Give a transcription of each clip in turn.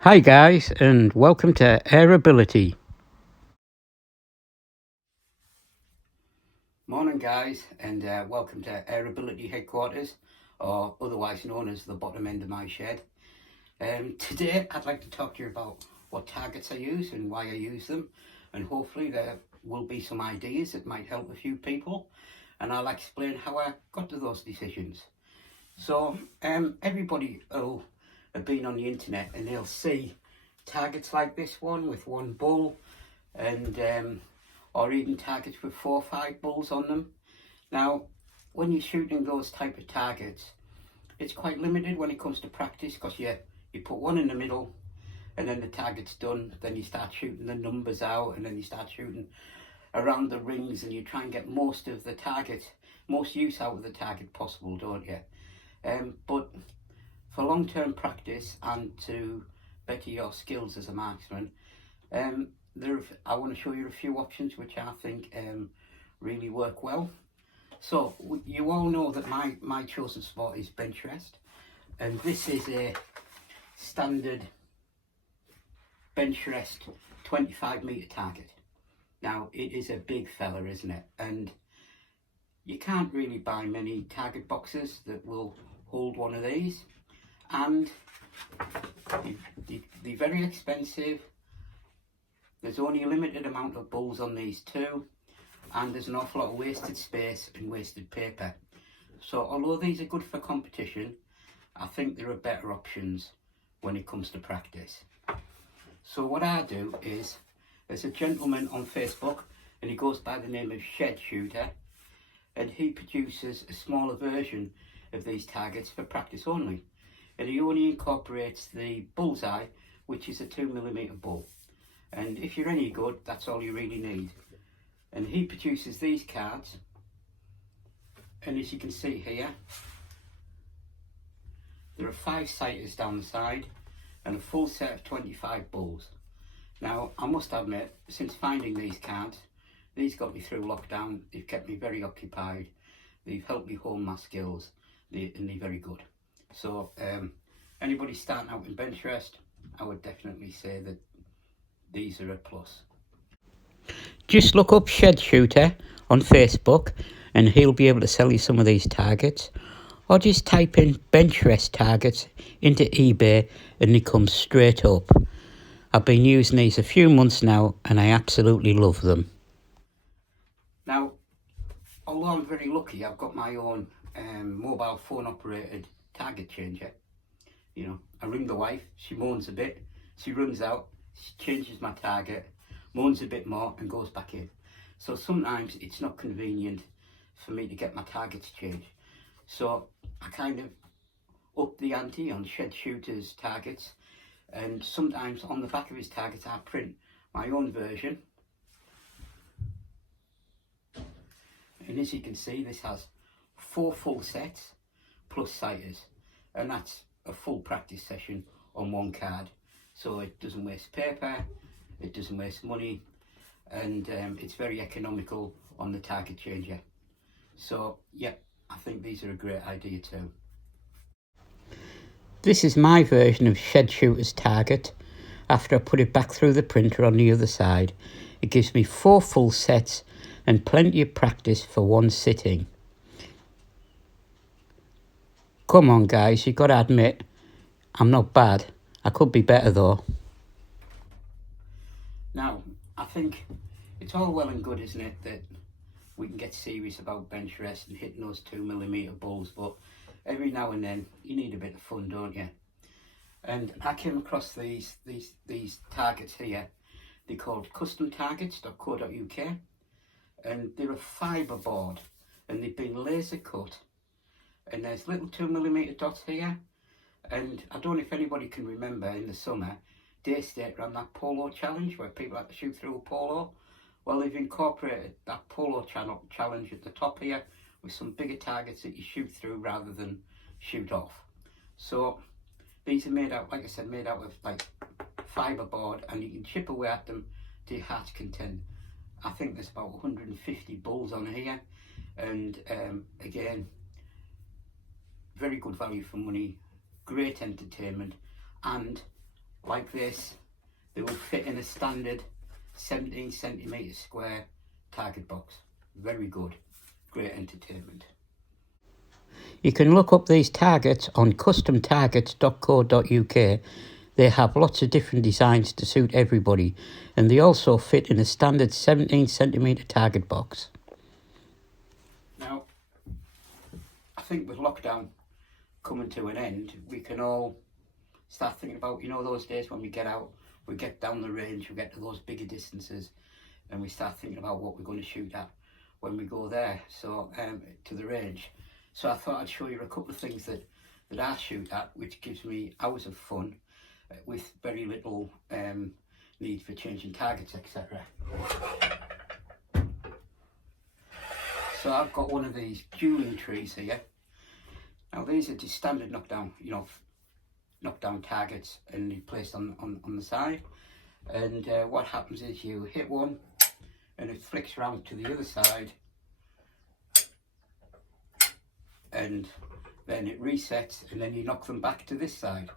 Hi guys, and welcome to Airability. Morning guys, and welcome to Airability headquarters, or otherwise known as the bottom end of my shed. Today I'd like to talk to you about what targets I use and why I use them, and hopefully there will be some ideas that might help a few people, and I'll explain how I got to those decisions. So everybody will have been on the internet and they'll see targets like this one with one bull, and or even targets with 4 or 5 bulls on them. Now, when you're shooting those type of targets, it's quite limited when it comes to practice, because you put one in the middle and then the target's done, then you start shooting the numbers out, and then you start shooting around the rings, and you try and get most of the target, most use out of the target possible, don't you? But for long-term practice and to better your skills as a marksman, I want to show you a few options which I think really work well. So you all know that my chosen spot is Benchrest, and this is a standard Benchrest 25 metre target. Now it is a big fella, isn't it? And you can't really buy many target boxes that will hold one of these, and they're very expensive. There's only a limited amount of bulls on these too, and there's an awful lot of wasted space and wasted paper. So although these are good for competition, I think there are better options when it comes to practice. So what I do is, there's a gentleman on Facebook, and he goes by the name of Shed Shooter, and he produces a smaller version of these targets for practice only, and he only incorporates the bullseye, which is a 2mm bull. And if you're any good, that's all you really need. And he produces these cards, and as you can see here, there are 5 sighters down the side and a full set of 25 bulls. Now I must admit, since finding these cards, these got me through lockdown. They've kept me very occupied, they've helped me hone my skills, and they're very good. So anybody starting out in Benchrest, I would definitely say that these are a plus. Just look up Shed Shooter on Facebook and he'll be able to sell you some of these targets, or just type in Benchrest targets into eBay and they come straight up. I've been using these a few months now and I absolutely love them. Now, although I'm very lucky, I've got my own mobile phone operated target changer. You know, I ring the wife, she moans a bit, she runs out, she changes my target, moans a bit more and goes back in. So sometimes it's not convenient for me to get my targets changed. So I kind of up the ante on Shed Shooter's targets, and sometimes on the back of his targets I print my own version. And as you can see, this has 4 full sets plus sighters, and that's a full practice session on one card. So it doesn't waste paper, it doesn't waste money, and it's very economical on the target changer. So yeah, I think these are a great idea too. This is my version of Shed Shooter's target. After I put it back through the printer on the other side, it gives me 4 full sets and plenty of practice for one sitting. Come on guys, you've got to admit, I'm not bad. I could be better though. Now, I think it's all well and good, isn't it, that we can get serious about Benchrest and hitting those 2mm bulls, but every now and then you need a bit of fun, don't you? And I came across these targets here. They're called customtargets.co.uk, and they're a fibre board, and they've been laser cut, and there's little 2mm dots here. And I don't know if anybody can remember, in the summer, Daystate ran that polo challenge where people had to shoot through a polo. Well, they've incorporated that polo challenge at the top here with some bigger targets that you shoot through rather than shoot off. So these are made out, like I said, made out of like fiberboard, and you can chip away at them to your heart's content. I think there's about 150 bulls on here, and again, very good value for money, great entertainment, and like this. They will fit in a standard 17cm square target box. Very good, great entertainment. You can look up these targets on customtargets.co.uk. They have lots of different designs to suit everybody, and they also fit in a standard 17cm target box. Now, I think with lockdown coming to an end, we can all start thinking about, you know, those days when we get out, we get down the range, we get to those bigger distances, and we start thinking about what we're going to shoot at when we go there, so to the range. So I thought I'd show you a couple of things that I shoot at, which gives me hours of fun with very little need for changing targets, etc. So I've got one of these dueling trees here. Now these are just standard knockdown, you know, knockdown targets, and they're placed on the side. And what happens is you hit one, and it flicks around to the other side, and then it resets, and then you knock them back to this side.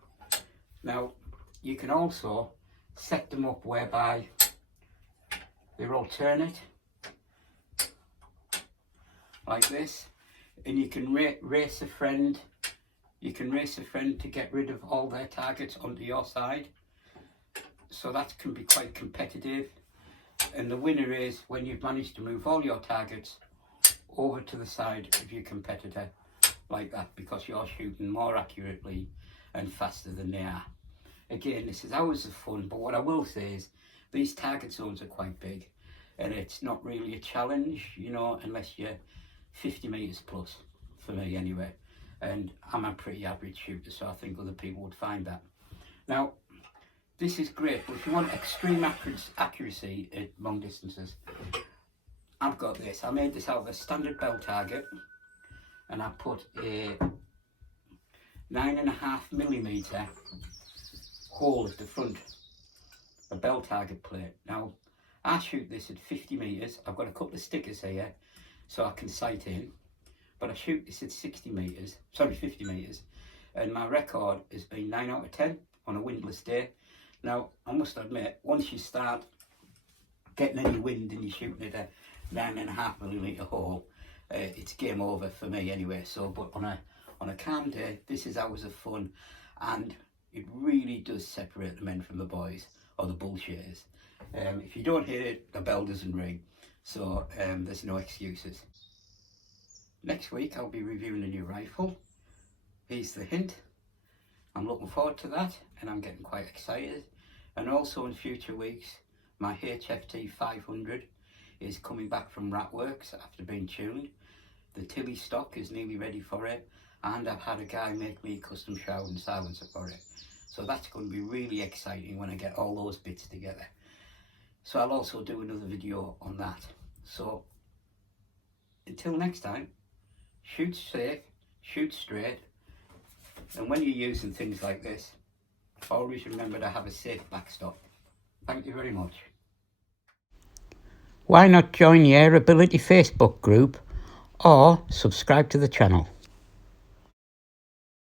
Now you can also set them up whereby they're alternate, like this, and you can race a friend. You can race a friend to get rid of all their targets onto your side, so that can be quite competitive. And the winner is when you've managed to move all your targets over to the side of your competitor like that, because you're shooting more accurately and faster than they are. Again, this is hours of fun, but what I will say is these target zones are quite big, and it's not really a challenge, you know, unless you're 50 metres plus, for me anyway. And I'm a pretty average shooter, so I think other people would find that. Now, this is great, but if you want extreme accuracy at long distances, I've got this. I made this out of a standard bell target, and I put a 9.5mm hole at the front, a bell target plate. Now, I shoot this at 50 metres. I've got a couple of stickers here, so I can sight in, but I shoot this at 50 metres, and my record has been 9 out of 10 on a windless day. Now, I must admit, once you start getting any wind and you're shooting at a 9.5mm hole, it's game over for me anyway. So, but on a calm day, this is hours of fun, and it really does separate the men from the boys, or the bullshitters. If you don't hit it, the bell doesn't ring, so there's no excuses. Next week I'll be reviewing a new rifle. Here's the hint. I'm looking forward to that, and I'm getting quite excited. And also in future weeks, my HFT 500 is coming back from Ratworks after being tuned. The Tilly stock is nearly ready for it, and I've had a guy make me a custom shroud and silencer for it. So that's going to be really exciting when I get all those bits together. So I'll also do another video on that. So until next time, shoot safe, shoot straight, and when you're using things like this, always remember to have a safe backstop. Thank you very much. Why not join the Airability Facebook group or subscribe to the channel?